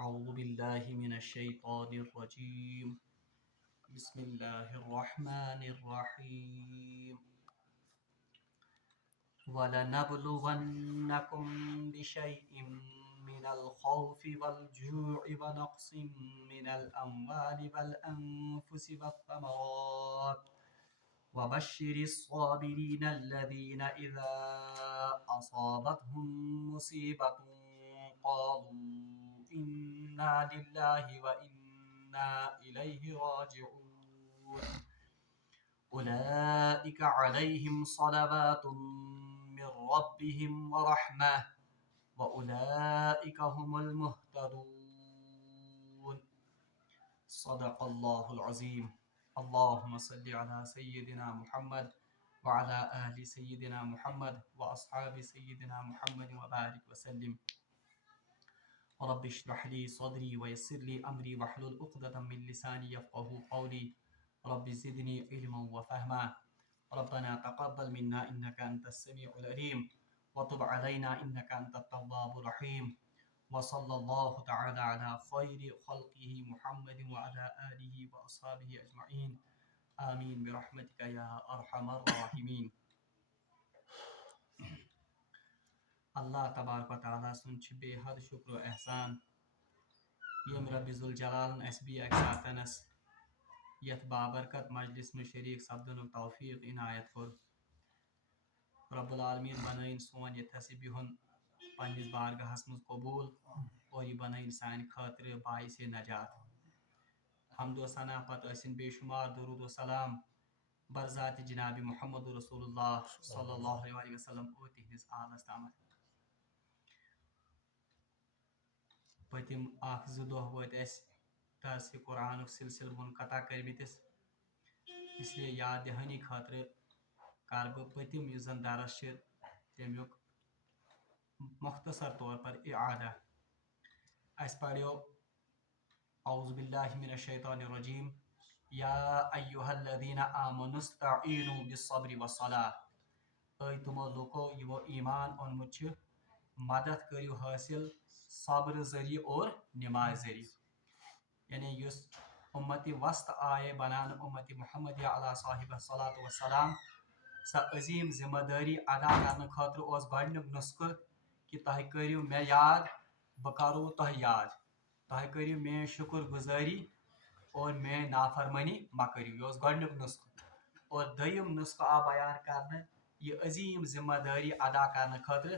أعوذ بالله من الشيطان الرجيم بسم الله الرحمن الرحيم ولنبلونكم بشيء من الخوف والجوع ونقص من الأموال والأنفس والثمرات وبشر الصابرين الذين إذا أصابتهم مصيبة قالوا إنا لله وإنا إليه راجعون أولئك عليهم صلوات من ربهم ورحمة وأولئك هم المهتدون صدق الله العظيم اللهم صل على سيدنا محمد وعلى آل سيدنا محمد وأصحاب سيدنا محمد وبارك وسلم رب اشرح لي صدري ويسر لي أمري واحلل عقدة من لساني يفقهوا قولي رب زدني علما وفهما ربنا تقبل منا إنك أنت السميع العليم وتب علينا إنك أنت التواب الرحيم وصلى الله تعالى على خير خلقه محمد وعلى آله وأصحابه أجمعين آمين برحمتك يا أرحم الراحمين اللہ تبارک و تعالیٰ سن بے حد شکر و احسان یم رب ذوالجلال اس بی اک ساتنس یت بابرکت مجلس میں شریک سپدن توفیق عنایت کور رب العالمین بنائن سون یہ بہن پنس بارگاہس مز قبول اور یہ بنائن سان خاطر باعث نجات حمد و ثنا پتہ ٲسِن بے شمار درود و سلام برذات جناب محمد رسول اللہ صلی اللہ علیہ وسلم اور تہندس آلس تامت پتم اخ زٕ دۄہ وٲتۍ اَسہِ درسِ قرآنُک سلسلہٕ منقطع کٔرمٕتِس اس لیے یاد دہانی خٲطرٕ کر بہٕ پٔتِم یُس زن درس چھِ تمیُک مختصر طور پر اعادہ اَسہِ پریو اعوذ باللہ من الشیطان الرجیم یا ایہا الذین آمنوا استعینوا بالصبر والصلاۃ اے تمو لوکو یمو ایمان اونمُت چھُ مدد کٔرِو حٲصِل صبر ذریعہ اور نماز ذریعہ یعنی یُس امت وسط آئے بنانے امت محمدیہ علیہ صاحب صلاۃ وسلام سا عظیم ذمہ داری ادا کرنے خاطر اس گۄڈنیُک نسخہ کہ تُہۍ کٔرِو مےٚ یاد بہٕ کرو تۄہہِ یاد تُہۍ کٔرِو میٲنۍ شکر گزٲری اور میٲنۍ نافرمٲنی مہ کٔرِو یہ اوس گۄڈنیُک نسخہ اور دوٚیِم نسخہ آو بیان کرنہٕ یہ عظیم ذمہ داری ادا کرنے خاطر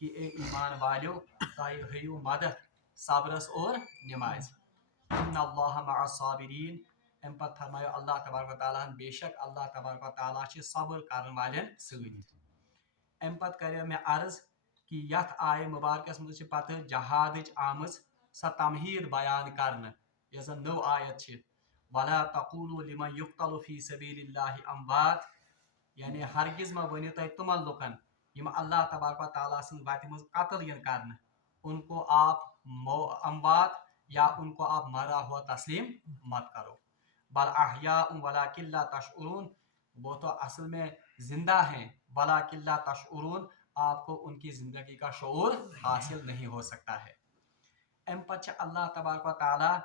کہ اے ایمان والیو تُہۍ ہٲیِو مدد صبرس اور نماز ان اللہ مع الصابرین امہ پتہ فرمایا اللہ تبارک و تعالیٰ بے شک اللہ تبارک و تعالیٰ چھ صبر کرن والین سۭتۍ امہ پتہ کریو مےٚ عرض کہ یتھ آیہ مبارکس مز پتہ جہادٕچ آمٕژ سۄ تمہیٖد بیان کرنہٕ یۄس زن نٔو آیت چھ ولا تقولوا لمن يقتل في سبيل الله اموات یعنی ہرگز مہ ؤنِو تُہۍ تمن لُکن یم اللہ تبارک و تعالیٰ سٕنٛز وتہِ منٛز قتل ین کرنہٕ ان کو آپ اموات یا ان کو آپ مرا ہوا تسلیم مت کرو بل احیاء ولکن لا تشعرون وہ تو اصل میں زندہ ہیں ولکن لا تشعرون آپ کو ان کی زندگی کا شعور حاصل نہیں ہو سکتا ہے ام پتہ اللہ تبارک و تعالیٰ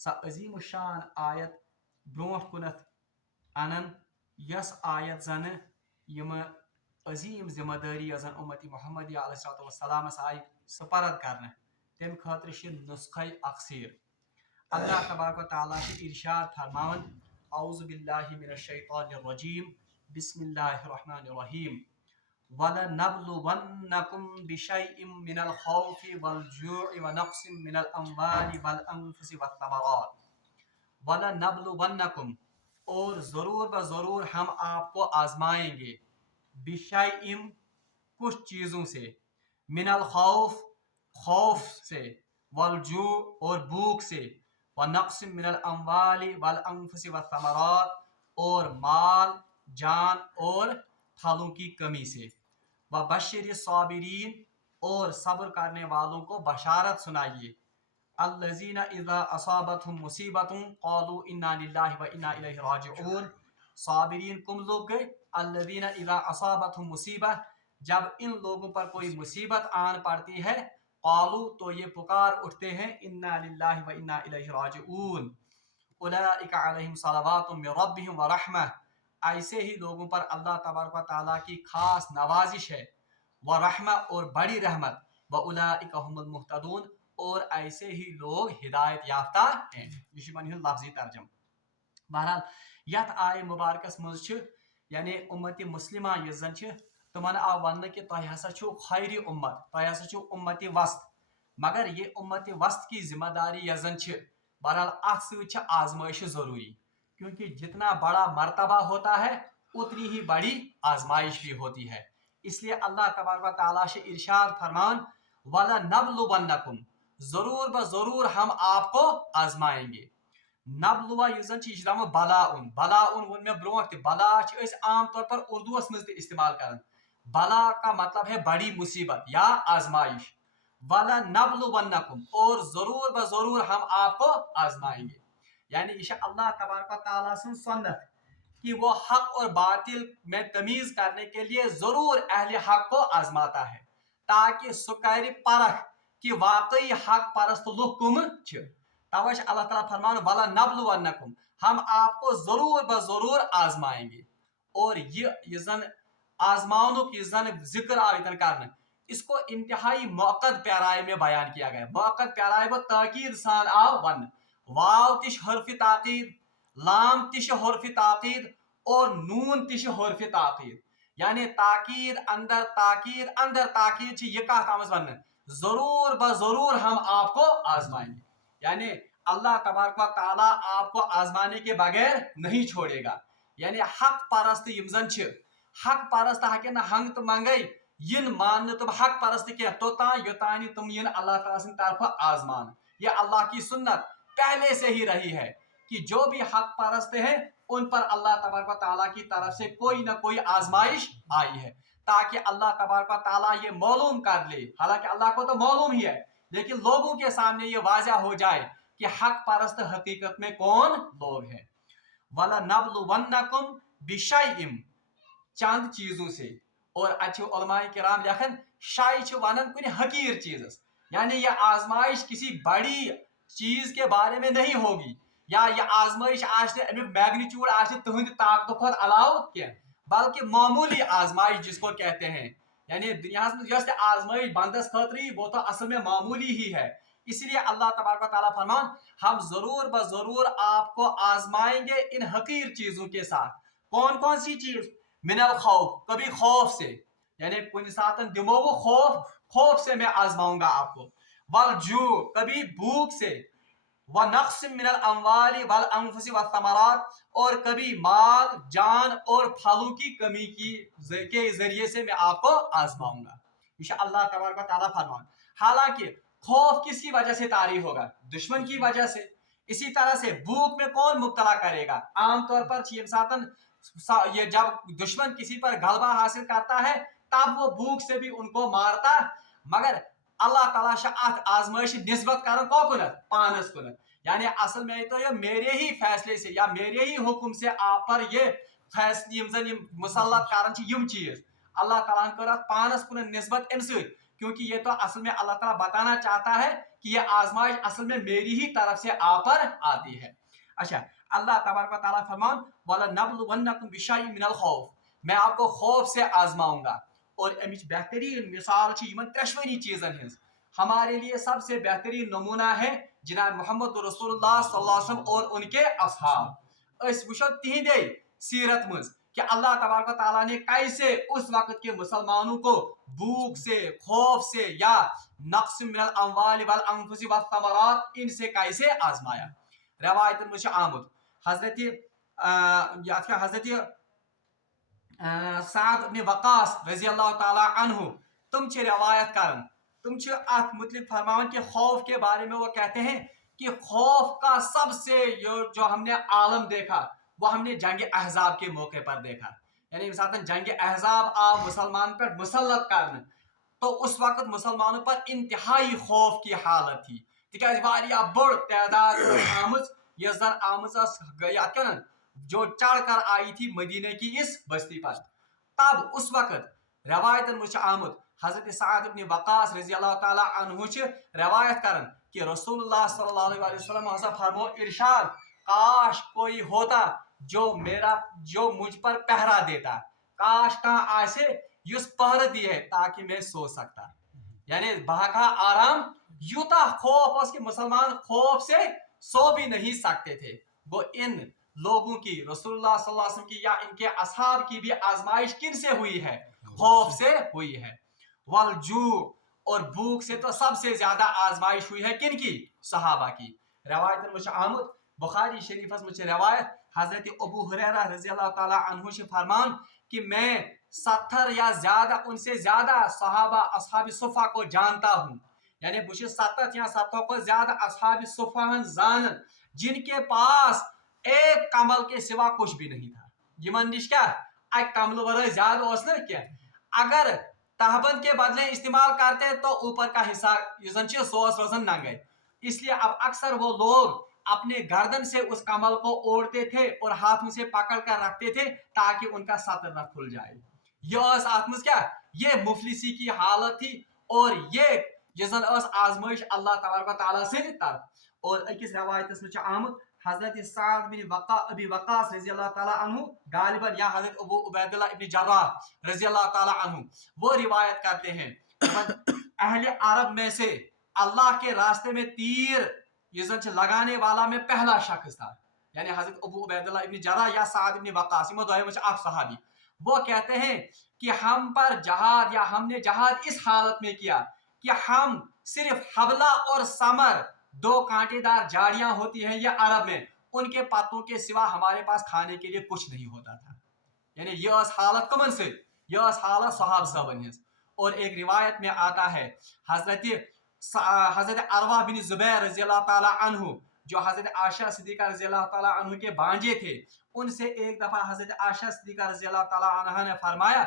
سا عظیم الشان آیت برونٹھ کنتھ انن یس آیت زن یم عظیم ذمہ داری یس زن امت محمدیہ علیہ الصلوۃ والسلام آئی سپرد کرنے تم خاطر نسخہ اخصیر اللہ تبارک و تعالیٰ ارشاد فرماون اعوذ باللہ من الشیطان الرجیم بسم اللہ الرحمن الرحیم وَلَنَبْلُوَنَّكُمْ بِشَيْءٍ مِّنَ الْخَوْفِ وَالْجُوعِ وَنَقْصٍ مِّنَ الْأَمْوَالِ وَالْأَنفُسِ وَالثَّمَرَاتِ وَلَنَبْلُوَنَّكُمْ اور ضرور بضرور ہم آپ کو آزمائیں گے بِشَيْءٍ کچھ چیزوں سے من الخوف خوف سے والجوع اور بھوک سے ونقص من الاموال والانفس والثمرات اور مال جان اور پھلوں کی کمی سے وبشر الصابرین اور صبر کرنے والوں کو بشارت سنائیے الذین اذا اصابتهم مصیبت قالوا انا للہ وانا الیہ راجعون صابرین کم لوگ گئے الذین اذا اصابتهم مصیبت جب ان لوگوں پر کوئی مصیبت آن پڑتی ہے قالو تو یہ پکار اٹھتے ہیں انا للہ و انا الیہ راجعون اولئک علیہم صلوات من ربہم ورحمہ، ایسے ہی لوگوں پر اللہ تبارک و تعالیٰ کی خاص نوازش ہے، ورحمہ اور بڑی رحمت، واولئک هم المہتدون اور ایسے ہی لوگ ہدایت یافتہ ہیں۔ یہ من ہند لفظی ترجم۔ بہرحال یت آئے مبارکس مز یعنی امت مسلمہ یس زن تمن آو ون کہ تہ ہسا چھو خیری امت، تہ ہسا چھو امت وسط، مگر یہ امت وسط کی ذمہ داری یس زن بہرحال ات ست آزمائش ضروری، کیونکہ جتنا بڑا مرتبہ ہوتا ہے اتنی ہی بڑی آزمائش بھی ہوتی ہے۔ اس لیے اللہ تبارک و تعالیٰ سے ارشاد فرمان وَلَنَبْلُوَنَّكُمْ، ضرور بضرور ہم آپ کو آزمائیں گے۔ نبلوا یہ زن یہ درامت بلاؤن، بلاؤن ون میں برونٹ تہ، بلا عام طور پر اردوس مز استعمال کران، بلا کا مطلب ہے بڑی مصیبت یا آزمائش۔ وَلَنَبْلُوَنَّكُمْ اور ضرور بضرور ہم آپ کو آزمائیں گے، یعنی یہ اللہ تبارک و تعالیٰ سن سنت کہ وہ حق اور باطل میں تمیز کرنے کے لیے ضرور اہل حق کو آزماتا ہے، تاکہ سہ کر پرکھ کہ واقعی حق پرست لوگ کم چھ۔ توے اللہ تعالیٰ فرمان وَلَنَبْلُوَنَّكُمْ، ہم آپ کو ضرور بضرور آزمائیں گے۔ اور یہ زن آزمانک یہ زن ذکر آو یتن کرنے، اس کو انتہائی موقت پیرائے میں بیان کیا گیا۔ موقت پیرائے وہ تاکید سان آو ون، واو تش حرف تاکید، لام تش حرف تاکید اور نون تش حرف تاکید، یعنی تاکید اندر تاکید اندر تاکید یہ کہت آمز ون، ضرور بضرور ہم آپ کو آزمائیں گے، یعنی اللہ تبارک و تعالیٰ آپ کو آزمانے کے بغیر نہیں چھوڑے گا۔ یعنی حق پرست یم زن حق پرست ہکن ہنگ تو منگے ین مان تم حق پرست کی توتان یوتان تم ین اللہ تعالیٰ سے طرف آزمان۔ یہ اللہ کی سنت پہلے سے ہی رہی ہے کہ جو بھی حق پرست ہیں ان پر اللہ تبارک و تعالیٰ کی طرف سے کوئی نہ کوئی آزمائش آئی ہے، تاکہ اللہ تبارک و تعالیٰ یہ معلوم کر لے، حالانکہ اللہ کو تو معلوم ہی ہے لیکن لوگوں کے سامنے یہ واضح ہو جائے کہ حق پرست حقیقت میں کون لوگ ہیں۔ وَلَنَبْلُوَنَّكُمْ بِشَيْءٍ چند چیزوں سے، اور اچھے علماء کرام لکھن شائی ونن کن حقیر چیزس، یعنی یہ آزمائش کسی بڑی چیز کے بارے میں نہیں ہوگی، یا یہ آزمائش امیک میگنیچیوڈ تہند طاقت کھت علاوہ کی، بلکہ معمولی آزمائش جس کو کہتے ہیں، یعنی دنیا میں آزمائش بندس خطری وہ تو اصل میں معمولی ہی ہے۔ اس لیے اللہ تبارک و تعالیٰ فرمان ہم ضرور بضرور آپ کو آزمائیں گے ان حقیر چیزوں کے ساتھ۔ کون کون سی چیز؟ من الخوف، کبھی خوف سے، یعنی کن ساتن دمو وہ خوف سے میں آزماؤں گا آپ کو، والجوع کبھی بھوک سے، ونقص من الاموال والانفس والثمرات اور کبھی مال جان اور پھلوں کی کمی کے ذریعے سے میں آپ کو آزماؤں گا۔ یہ اللہ تبارک و تعالیٰ فرمان۔ حالانکہ خوف کس کی وجہ سے طاری ہوگا؟ دشمن کی وجہ سے۔ اسی طرح سے بھوک میں کون مبتلا کرے گا؟ عام طور پر یہ جب دشمن کسی پر غلبہ حاصل کرتا ہے تب وہ بھوک سے بھی ان کو مارتا، مگر اللہ تعالیٰ شاعت آزمائش نسبت کرن کو کنت پانس کنت، یعنی اصل میں تو یہ میرے ہی فیصلے سے یا میرے ہی حکم سے آپ پر یہ فیصلے مسلط کرن یم چیز اللہ تعالیٰ کرت پانس کنت نسبت ام ست، کیونکہ یہ تو اصل میں اللہ تعالیٰ بتانا چاہتا ہے کہ یہ آزمائش اصل میں میری ہی طرف سے آپ پر آتی ہے۔ اچھا، اللہ تبارک و تعالیٰ فرمان وَلَنَبْلُوَنَّكُمْ بِشَيْءٍ مِّنَ الْخَوْفِ، میں آپ کو خوف سے آزماؤں گا۔ اور امچ بہترین مثال یمن ترشونی چیزن ہز، ہمارے لیے سب سے بہترین نمونہ ہے جناب محمد رسول اللہ صلی اللہ علیہ وسلم اور ان کے اصحاب۔ اس وچھو تہندے سیرت مز کہ اللہ تبارک و تعالیٰ نے کیسے اس وقت کے مسلمانوں کو بھوک سے، خوف سے یا نقص من الاموال والانفس والثمرات ان سے کیسے آزمایا۔ روایت مجھ آمد حضرت سعد بن وقاص رضی اللہ تعالیٰ عنہ تم روایت کرن، تم ات متعلق فرماون کہ خوف کے بارے میں وہ کہتے ہیں کہ خوف کا سب سے جو ہم نے عالم دیکھا وہ ہم نے جنگ احزاب کے موقع پر دیکھا، یعنی مثلا جنگ احزاب آ مسلمان پر مسلط کرنے تو اس وقت مسلمانوں پر انتہائی خوف کی حالت تھی، تکیاز واریاہ بڑ تعداد آمز یس زن آمز جو چڑھ کر آئی تھی مدینہ کی اس بستی پر۔ تب اس وقت روایت مجھ آمد حضرت سعد ابن وقاص رضی اللہ تعالیٰ عنہ روایت کرن کہ رسول اللہ صلی اللہ علیہ وسلم ہسا فرمو ارشاد کاش کوئی ہوتا جو مجھ پر پہرا دیتا، کاش کہاں آسے یس پہر دیے تاکہ میں سو سکتا. یعنی بہکا آرام یوتا خوف اس کہ مسلمان خوف سے سو بھی نہیں سکتے تھے. وہ ان لوگوں کی رسول اللہ صلی اللہ علیہ وسلم کی یا ان کے اصحاب کی بھی آزمائش کن سے ہوئی ہے؟ خوف سے ہوئی ہے. والجوع اور بھوک سے تو سب سے زیادہ آزمائش ہوئی ہے کن کی؟ صحابہ کی. روایت مجھ آمد بخاری شریف مجھ روایت حضرت ابو ہریرہ رضی اللہ تعالیٰ عنہ سے فرمان کہ میں 70 یا زیادہ ان سے زیادہ صحابہ اصحاب صفہ کو جانتا ہوں. یعنی بچ 70 یا 70 کو زیادہ اصحاب صفہ زان جن کے پاس ایک کمل کے سوا کچھ بھی نہیں تھا. یمن نش کیا ایک کمل ورائے زیادہ اس نے کیا اگر تہبند کے بدلے استعمال کرتے تو اوپر کا حصہ سوس روزن ننگے. اس لیے اب اکثر وہ لوگ اپنے گردن سے اس کمل کو اوڑھتے تھے اور ہاتھوں سے پکڑ کر رکھتے تھے تاکہ ان کا سطر نہ کھل جائے. یہ آتمز کیا یہ مفلسی کی حالت تھی اور یہ زن آزمائش اللہ تبارک و تعالیٰ سے طرف. اور اکس روایت میں آمد حضرت سعد بن ابی وقاص رضی اللہ تعالیٰ عنہ غالباً یا حضرت ابو عبید اللہ ابن جراح رضی اللہ تعالیٰ عنہ وہ روایت کرتے ہیں اہل عرب میں سے اللہ کے راستے میں تیر یہ لگانے والا میں پہلا شخص تھا. یعنی حضرت ابو عبید اللہ ابن جراح یا سعد بن وقاص آپ صحابی وہ کہتے ہیں کہ ہم پر جہاد یا ہم نے جہاد اس حالت میں کیا کہ ہم صرف حبلہ اور سمر 2 کانٹے دار جھاڑیاں ہوتی ہیں یہ عرب میں ان کے پتوں کے سوا ہمارے پاس کھانے کے لیے کچھ نہیں ہوتا تھا. یعنی یہ حالت کمن سے یہ حالت صحابہ صاحبن ہز. اور ایک روایت میں آتا ہے حضرت عروہ بن زبیر رضی اللہ تعالیٰ عنہ جو حضرت عائشہ صدیقہ رضی اللہ تعالیٰ عنہ کے بانجے تھے ان سے ایک دفعہ حضرت عائشہ صدیقہ رضی اللہ تعالیٰ عنہ نے فرمایا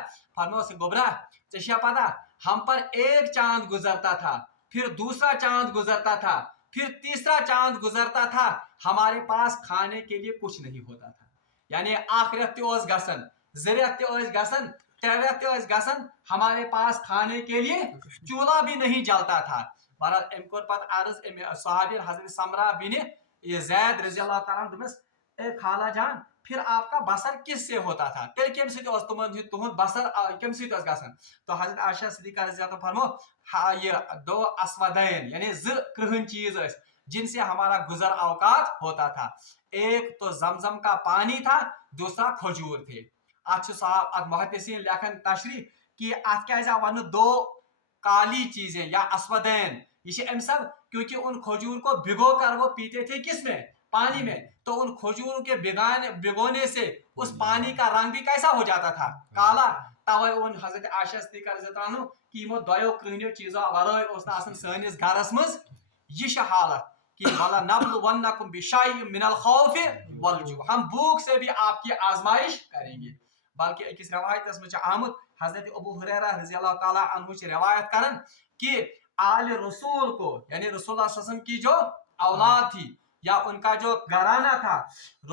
سے گبرا چشیا پتا ہم پر ایک چاند گزرتا تھا پھر دوسرا چاند گزرتا تھا پھر تیسرا چاند گزرتا تھا ہمارے پاس کھانے کے لیے کچھ نہیں ہوتا تھا. یعنی آخرت تہ اوس گژھن زریعت تہ اوس گژھن تریت تہ اوس گژھن ہمارے پاس کھانے کے لیے چولہا بھی نہیں جلتا تھا. بہرحال ام کور پتہ عرض صحابی حضرت سمرہ بن زید رضی اللہ تعالیٰ عنہ دمس اے خالہ جان پھر آپ کا بسر کس سے ہوتا تھا تیل کم سی تہد بسر کم سی گژھان. تو حضرت عائشہ صدیقہ رضی اللہ فرمو یہ 2 اسودین یعنی 2 کرہن چیز جن سے ہمارا گزر اوقات ہوتا تھا. ایک تو زمزم کا پانی تھا دوسرا کھجور تھے. صاحب محدثین لکھن تشریح کہ ات کیا ون 2 کالی چیزیں یا اسودین یہ ام سب کیونکہ ان کھجور کو بھگو کر وہ پیتے تھے کس میں پانی میں تو ان کھجوروں کے بھگونے سے اس پانی کا رنگ بھی کیسا ہو جاتا تھا کالا. توے ان حضرت عائشہ صدیقہ رضی اللہ عنہ کہ یمو 2 کرہنیو چیزو ورائے اوس نہ آسان سٲنِس گھرس مز یہ حالت کہ وَلَنَبْلُوَنَّكُمْ بِشَيْءٍ مِّنَ الْخَوْفِ وَالْجُوعِ ہم بھوک سے بھی آپ کی آزمائش کریں گے. بلکہ ایک روایت میں آمد حضرت ابو ہریرہ رضی اللہ تعالیٰ عنہ سے روایت کرن کہ آل رسول کو یعنی رسول اللہ صلی اللہ علیہ وسلم کی جو اولاد تھی یا ان کا جو گھرانہ تھا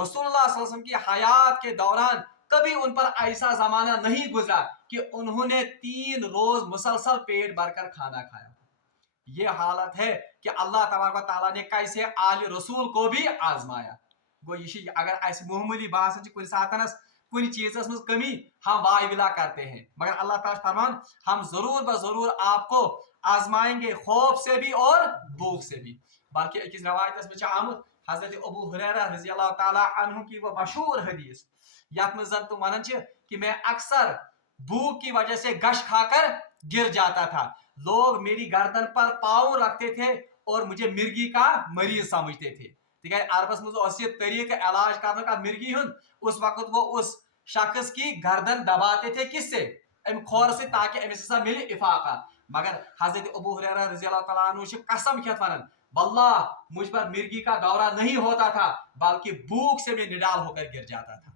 رسول اللہ صلی اللہ علیہ وسلم کی حیات کے دوران کبھی ان پر ایسا زمانہ نہیں گزرا کہ انہوں نے 3 روز مسلسل پیٹ بھر کر کھانا کھایا. یہ حالت ہے کہ اللہ تبارک و تعالیٰ نے کیسے آل رسول کو بھی آزمایا. گو یہ اگر ایسے معمولی باسن کن ساتنس کن چیزس میں کمی ہم وائی ولا کرتے ہیں مگر اللہ تعالیٰ فرمان ہم ضرور بضرور آپ کو آزمائیں گے خوف سے بھی اور بھوک سے بھی. بلکہ ایک روایت میں آمد حضرت ابو ہریرہ رضی اللہ تعالیٰ عنہ کی وہ مشہور حدیث یت میں زن تم ونان کہ میں اکثر بھوک کی وجہ سے گش کھا کر گر جاتا تھا. لوگ میری گردن پر پاؤں رکھتے تھے اور مجھے مرگی کا مریض سمجھتے تھے. عربس مز یہ طریقہ علاج کرنے کا مرگی ہند اس وقت وہ اس شخص کی گردن دباتے تھے کس سے ام کھور سے تاکہ امس ہسا ملے افاقہ. مگر حضرت ابو ہریرہ رضی اللہ تعالیٰ عنہ قسم کھیت ونان واللہ مجھ پر مرگی کا دورہ نہیں ہوتا تھا بلکہ بھوک سے میں نڈال ہو کر گر جاتا تھا.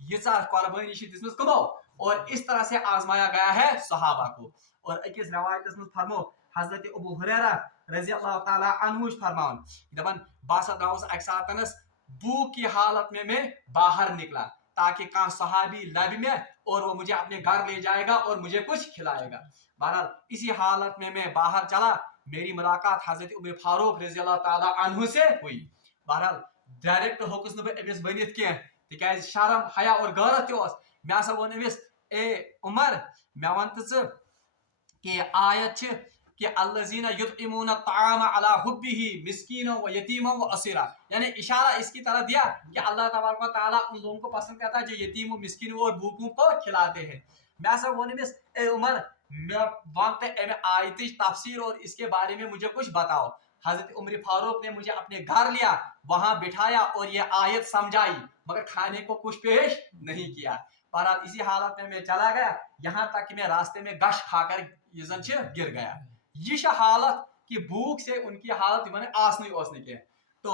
یہ قربانی دس کمو اور اس طرح سے آزمایا گیا ہے صحابہ کو. اور اکس روایت میں فرمو حضرت ابو ہریرہ رضی اللہ تعالیٰ عنہ فرمان دپان باسا دراؤس اک ساتنس بھوک کی حالت میں باہر نکلا تاکہ کان صحابی لب میں اور وہ مجھے اپنے گھر لے جائے گا اور مجھے کچھ کھلائے گا. بہرحال اسی حالت میں باہر چلا. میری ملاقات حضرت عمر فاروق رضی اللہ تعالیٰ عنہ سے ہوئی. بہرحال ڈائریکٹ ہوکس نہ بہٕ أمِس ؤنِتھ کینٛہہ تِکیازِ شرم حیا اور غیرت تہِ اوس. مےٚ ہسا ووٚن أمِس اے عمر مےٚ وَن تہٕ ژٕ کہ آیت چھِ کہ الذین یطعمون الطعام علی حبہ مسکینا و یتیما و اسیرا، یعنی اشارہ اس کی طرح دیا کہ اللہ تبارک و تعالیٰ ان لوگوں کو پسند کرتا ہے جو یتیم و مسکینوں اور بھوکوں کو کھلاتے ہیں. میں سا وون أمِس اے عمر میں وانتے امہ آیتچ تفسیر اور اس کے بارے میں مجھے کچھ بتاؤ. حضرت عمر فاروق نے مجھے اپنے گھر لیا، وہاں بٹھایا اور یہ آیت سمجھائی، مگر کھانے کو کچھ پیش نہیں کیا. بہرحال اسی حالت میں چلا گیا یہاں تک کہ میں راستے میں گش کھا کر یہ زن گر گیا. یہ حالت کہ بھوک سے ان کی حالت میں آسنی اوسنے کے. تو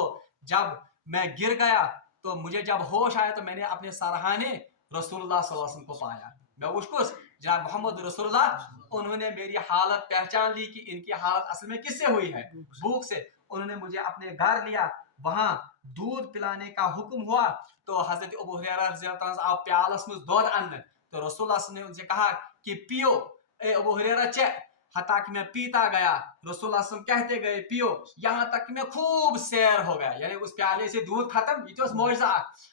جب میں گر گیا تو مجھے جب ہوش آیا تو میں نے اپنے سرحانے رسول اللہ صلی اللہ علیہ وسلم کو پایا. میں وشکس جناب محمد رسول اللہ، انہوں نے میری حالت پہچان لی کہ ان کی حالت اصل میں کس سے ہوئی ہے، بھوک سے. انہوں نے مجھے اپنے گھر لیا، وہاں دودھ پلانے کا حکم ہوا. تو حضرت ابو ہریرہ رضی اللہ عنہ آپ پیالس میں دودھ اننے تو رسول اللہ نے ان سے کہا کہ پیو اے ابو ہریرہ چے. حتیٰ کہ میں پیتا گیا، رسول اللہ صلی اللہ علیہ وسلم کہتے گئے پیو، یہاں تک کہ میں خوب سیر ہو گیا، یعنی اس پیالے سے دودھ ختم. یہ تو معجزہ.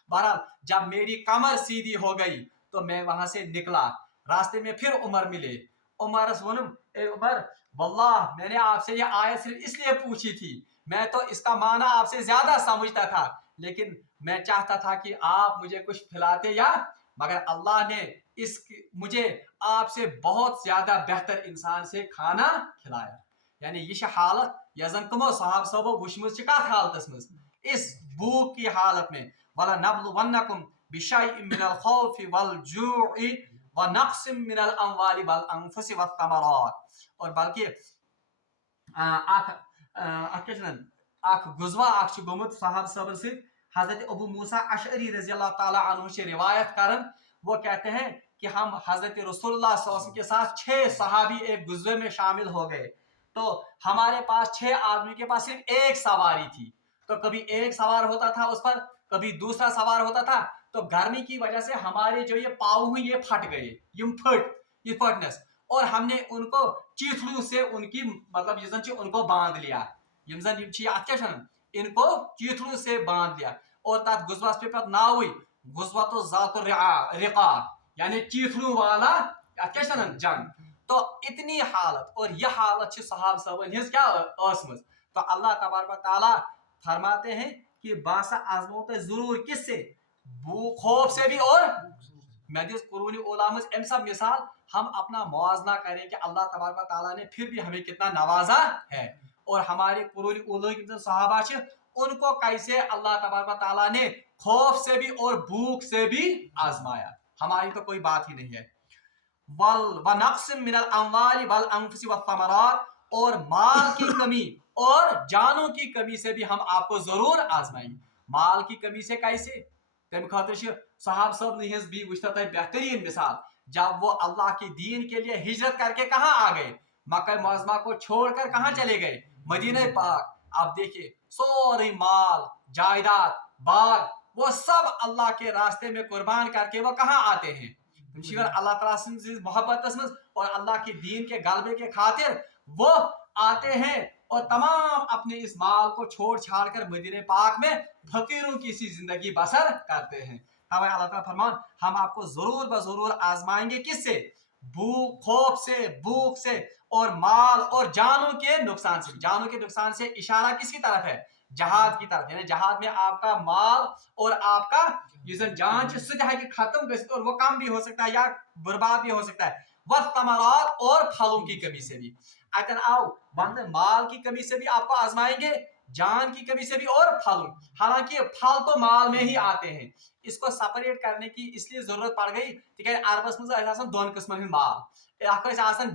بہرحال جب میری کمر سیدھی ہو گئی تو میں وہاں سے نکلا. راستے میں پھر عمر ملے. عمرس ونم اے عمر واللہ میں نے آپ سے یہ آیت صرف اس لیے پوچھی تھی، میں تو اس کا معنی آپ سے زیادہ سمجھتا تھا، لیکن میں چاہتا تھا کہ آپ مجھے کچھ کھلاتے یا، مگر اللہ نے مجھے آپ سے بہت زیادہ بہتر انسان سے کھانا کھلایا. یعنی یہ حالت یا زن تمو صحاب صحابو وشمت کت حالتس مز، اس بھوک کی حالت میں. وَلَنَبْلُوَنَّكُمْ بِشَيْءٍ مِّنَ الْخَوْفِ وَالْجُوعِ وَنَقْصٍ مِّنَ الْأَمْوَالِ وَالْأَنفُسِ وَالثَّمَرَاتِ. اور بلکہ اخ غزوہ اخ گومت صحاب صبر سے حضرت ابو موسیٰ اشعری رضی اللہ تعالیٰ عنہ سے روایت کرن. وہ کہتے ہیں کہ ہم حضرت رسول اللہ صلی اللہ علیہ وسلم کے ساتھ 6 صحابی ایک غزوے میں شامل ہو گئے. تو ہمارے پاس 6 آدمی کے پاس صرف ایک سواری تھی. تو کبھی ایک سوار ہوتا تھا اس پر، کبھی دوسرا سوار ہوتا تھا. تو گرمی کی وجہ سے ہمارے جو یہ پاؤں ہیں یہ پھٹ گئے، یہ پھٹنس، اور ہم نے ان کو چیتھڑوں سے ان کی مطلب یہ زن ان کو باندھ لیا. ان کو چیتھڑوں سے باندھ لیا. اور تات غزوس پہ پت ناوی غزوۃ ذات الرقاع، یعنی چیتھڑوں والا جنگ. تو اتنی حالت، اور یہ حالت صحاب صاحبن ہز کیا ٲسمٕژ. تو اللہ تبارک و تعالیٰ فرماتے ہیں کہ باسا آزموت ضرور کس سے، خوف سے بھی. اور میں دس قرون اولا مز ام سب مثال، ہم اپنا موازنہ کریں کہ اللہ تبارک و تعالیٰ نے پھر بھی ہمیں کتنا نوازا ہے. اور ہمارے قرون اولا کے صحابہ ان کو کیسے اللہ تبارک و تعالیٰ نے خوف سے بھی اور بھوک سے بھی آزمایا. ہماری تو کوئی بات ہی نہیں ہے. وَنَقْصٍ مِّنَ الْأَمْوَالِ وَالْأَنفُسِ وَالثَّمَرَاتِ، اور مال کی کمی اور جانوں کی کمی سے بھی ہم آپ کو ضرور آزمائیں گے. مال کی کمی سے کیسے؟ تم خاطر صحاب صاحب نے بھی وچھتا تھا بہترین مثال، جب وہ اللہ کے دین کے لیے ہجرت کر کے کہاں آ گئے، مکہ معظمہ کو چھوڑ کر کہاں چلے گئے، مدینہ پاک. آپ دیکھیے سورے مال جائیداد باغ وہ سب اللہ کے راستے میں قربان کر کے وہ کہاں آتے ہیں، اللہ تعالیٰ سے محبت اور اللہ کے دین کے غلبے کے خاطر وہ آتے ہیں، اور تمام اپنے اس مال کو چھوڑ چھاڑ کر مدینہ پاک میں فقیروں کی سی زندگی بسر کرتے ہیں. ہمیں اللہ تعالیٰ فرمان ہم آپ کو ضرور بضرور آزمائیں گے. کس سے؟ خوف سے، بھوک سے، اور مال اور جانوں کے نقصان سے. جانوں کے نقصان سے اشارہ کس کی طرف ہے؟ جہاد کی طرف. یعنی جہاد میں آپ کا مال اور آپ کا جان ہے کہ ختم گھت، اور وہ کم بھی ہو سکتا ہے یا برباد بھی ہو سکتا ہے. والثمرات، اور پھلوں کی کمی سے بھی. اتن آؤ بند مال کی کمی سے بھی آپ کو آزمائیں گے، جان کی کمی سے بھی، اور پھلوں. حالانکہ پھل تو مال میں ہی آتے ہیں. اس کو سپریٹ کرنے کی اس لیے ضرورت پڑ گئی کہ عربس مز دون قسمن ہند مال،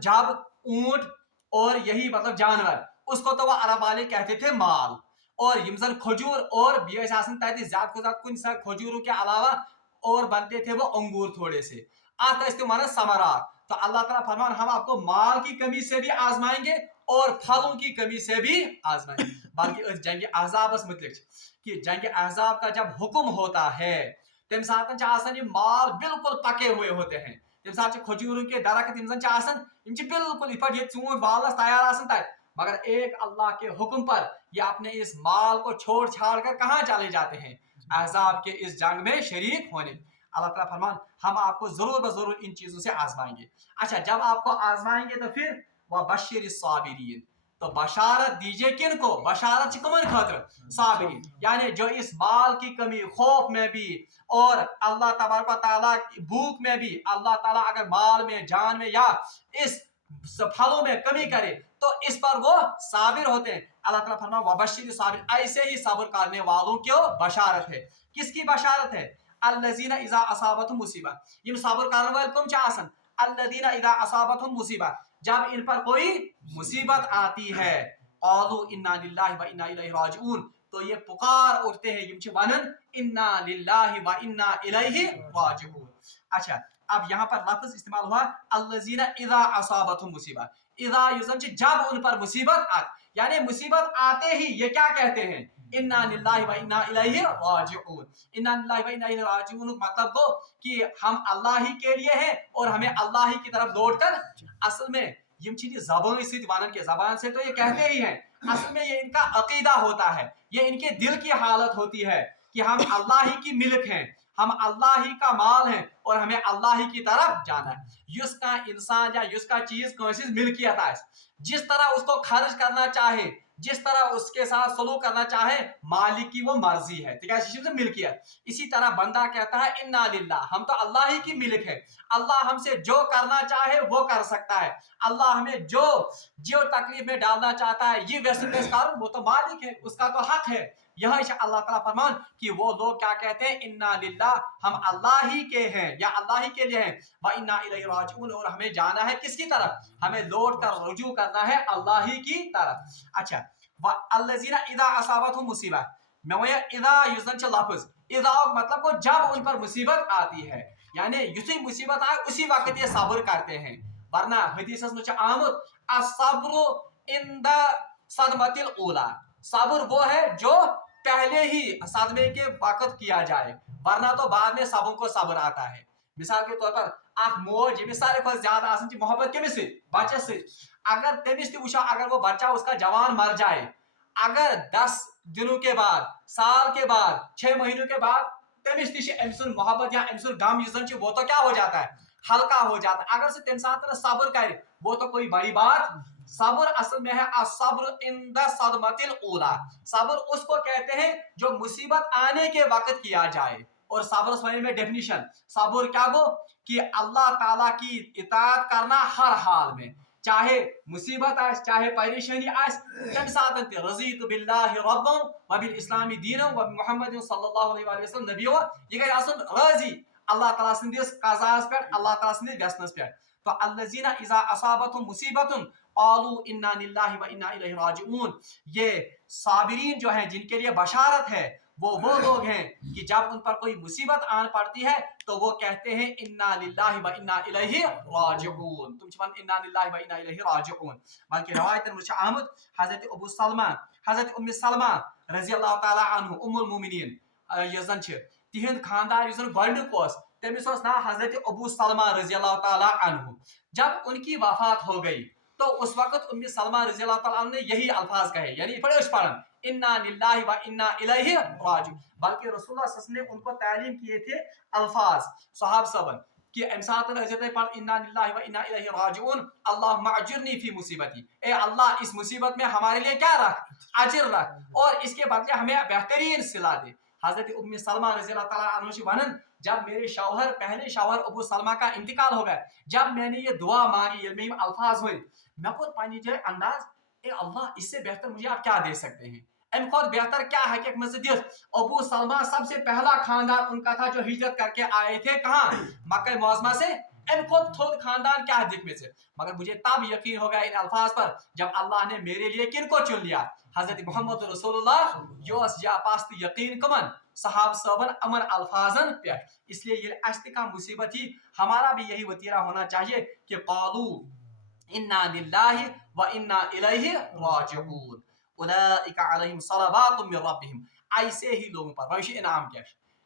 جب اونٹ اور یہی مطلب جانور، اس کو تو وہ عرب والے کہتے تھے مال. اور یم زن کھجور اور تاکہ زیادہ کو زیادہ کن کھجوروں کے علاوہ اور بنتے تھے وہ انگور تھوڑے سے، آتا استعمال ثمرات. تو اللہ تعالیٰ فرمان ہم آپ کو مال کی کمی سے بھی آزمائیں گے اور پھلوں کی کمی سے بھی آزمائیں گے. بلکہ جنگ احزاب متعلق کہ جنگ احزاب کا جب حکم ہوتا ہے تم ساتن چھ آسان یہ مال بالکل پکے ہوئے ہوتے ہیں تم سات کھجوروں کے درخت یم زن آسان یم چھ بالکل یہ پٹ یہ ژوٗنٛٹھۍ والس تیار آسان تک مگر ایک اللہ کے حکم پر یہ اپنے اس مال کو چھوڑ چھاڑ کر کہاں چلے جاتے ہیں احزاب کے اس جنگ میں شریک ہونے اللہ تعالیٰ فرمان ہم آپ کو ضرور بضرور ان چیزوں سے آزمائیں گے اچھا جب آپ کو آزمائیں گے تو پھر وبشر الصابرین تو بشارت دیجئے کن کو بشارت کمن خاطر صابرین یعنی جو اس مال کی کمی خوف میں بھی اور اللہ تبارک و تعالیٰ بھوک میں بھی اللہ تعالیٰ اگر مال میں جان میں یا اس پھلوں میں کمی کرے تو اس پر وہ صابر ہوتے ہیں اللہ تعالیٰ فرمایا وبشر الصابرین ایسے ہی صبر کرنے والوں کی بشارت ہے کس کی بشارت ہے الذین اذا اصابتهم مصیبہ یم صبر کرنے والے کم چھ آسان الذین اذا اصابتهم مصیبہ جب ان پر کوئی مصیبت آتی ہے قالوا انا للہ و انا الیہ راجعون تو یہ پکار اٹھتے ہیں یم چھ ونن انا للہ و انا الیہ راجعون اچھا اب یہاں پر لفظ استعمال ہوا الذین اذا اصابتهم مصیبہ اذا یوزن چھ جب ان پر مصیبت یعنی مصیبت آتے ہی یہ کیا کہتے ہیں انا للہ و انا الیہ راجعون انا للہ و انا الیہ راجعون مطلب کو کہ ہم اللہ ہی کے لیے ہیں اور ہمیں اللہ ہی کی طرف لوٹ کر اصل میں یم چیز زبان سے ونن کے زبان سے تو یہ کہتے ہی ہیں اصل میں یہ ان کا عقیدہ ہوتا ہے یہ ان کے دل کی حالت ہوتی ہے کہ ہم اللہ ہی کی ملک ہیں ہم اللہ ہی کا مال ہیں اور ہمیں اللہ ہی کی طرف جانا ہے یس کا انسان یا یس کا چیز کونسی ملکیت ہے جس طرح اس کو خرچ کرنا چاہے جس طرح اس کے ساتھ سلوک کرنا چاہے مالک کی وہ مرضی ہے ٹھیک ہے ملکیت اسی طرح بندہ کہتا ہے انا للہ ہم تو اللہ ہی کی ملک ہے اللہ ہم سے جو کرنا چاہے وہ کر سکتا ہے اللہ ہمیں جو تکلیف میں ڈالنا چاہتا ہے یہ ویسے پیش کر وہ تو مالک ہے اس کا تو حق ہے یہی اللہ تعالیٰ فرمان کہ وہ لوگ کیا کہتے ہیں انا للہ ہم اللہ ہی کے ہیں یا اللہ ہی کے لیے ہیں وَإِنَّا إِلَيْهِ رَاجِعُونَ اور ہمیں جانا ہے کس کی طرف ہمیں لوٹ کر رجوع کرنا ہے اللہ ہی کی طرف اچھا الَّذِينَ إِذَا أَصَابَتْهُمْ مُصِیبَۃٌ میں وہ اذا یوزن چھ لفظ اذا مطلب کو جب ان پر مصیبت آتی ہے یعنی یتھی مصیبت آئے اسی وقت یہ صبر کرتے ہیں ورنہ حدیث میں چھ آمد الصبر عند صدمۃ الاولی صبر وہ ہے جو پہلے ہی صدمے کے وقت کیا جائے ورنہ تو بعد میں سبوں کو صبر آتا ہے مثال کے طور پر اخ موج یہ سارے کو زیادہ آسان چھ محبت کمس سے بچے سے اگر تمس تہ وچھا اگر وہ بچہ اس کا جوان مر جائے اگر 10 دنوں کے بعد سال کے بعد 6 مہینوں کے بعد تمس تہ ام سن محبت یا ام سن غم یزن چھ وہ تو کیا ہو جاتا ہے ہلکا ہو جاتا ہے اگر سے تم ساتھ صبر کرے وہ تو کوئی بڑی بات صبر اصل میں ہے الصبر عند صدمۃ الاولی صبر اس کو کہتے ہیں جو مصیبت آنے کے وقت کیا جائے اور صبر سوئے میں ڈیفینیشن صبر کیا گو کہ اللہ تعالیٰ کی اطاعت کرنا ہر حال میں چاہے مصیبت آس چاہے پریشانی آس تم ساتھ رضیت باللہ ربا وبالاسلام دینا وبمحمد صلی اللہ علیہ وسلم نبی یہ گئی آسن راضی اللہ تعالیٰ سندس قضاء پہ اللہ تعالیٰ سندس ویسنس پہ تو الذین اذا اصابتهم مصیبت قالوا انا للہ و انا الیہ راجعون یہ صابرین جو ہیں جن کے لیے بشارت ہے وہ لوگ ہیں کہ جب ان پر کوئی مصیبت آن پڑتی ہے تو وہ کہتے ہیں انا للہ و انا الیہ راجعون تم چھپن انا للہ و انا الیہ راجعون بلکہ روایت میں آمد حضرت ابو سلمہ حضرت ام سلمہ رضی اللہ تعالی عنہ ام المومنین یہ زن چھ تہند خاندار یس زن گۄڈنیُک اوس تٔمِس اوس ناو حضرت ابو سلمہ رضی اللہ تعالی عنہ جب ان کی وفات ہو گئی تو اس وقت ام سلمہ رضی اللہ تعالی عنہ نے یہی الفاظ کہے یعنی پڑھن انا للہ و انا الیہ راجعون بلکہ رسول اللہ صلی اللہ علیہ وسلم نے ان کو تعلیم کیے تھے الفاظ صحابہ صبن کہ امسات حضرت پر انا للہ و انا الیہ راجعون اللہم اجرنی فی مصیبتی اے اللہ اس مصیبت میں ہمارے لیے کیا رکھ اجر رکھ اور اس کے بدلے ہمیں بہترین صلہ دے حضرت ام سلمہ رضی اللہ تعالیٰ عنہ سے ونن جب میرے شوہر پہلے شوہر ابو سلمہ کا انتقال ہو گیا جب میں نے یہ دعا مانگی یہ میں الفاظ ہوئے میں کو پانی جائے انداز اے اللہ اس سے بہتر مجھے آپ کیا دے سکتے ہیں ام خود بہتر کیا ہے کہ ایک مسجد ابو سلمہ سب سے پہلا خاندان ان کا تھا جو ہجرت کر کے آئے تھے کہاں مکہ معظمہ سے ام خود تھوڑ خاندان کیا دکھ میں سے مگر مجھے تب یقین ہو گیا ان الفاظ پر جب اللہ نے میرے لیے کن کو چن لیا حضرت محمد رسول اللہ یوس جا پاست یقین کمن صحاب صابن امن الفاظن پہ اس لیے یہ اشت کا مصیبت ہی ہمارا بھی یہی وطیرہ ہونا چاہیے کہ قالو انا للہ و انا الیہ راجعون اولئک علیہم صلوات من ربہم ایسے ہی لوگوں پر ویسے انعام کیا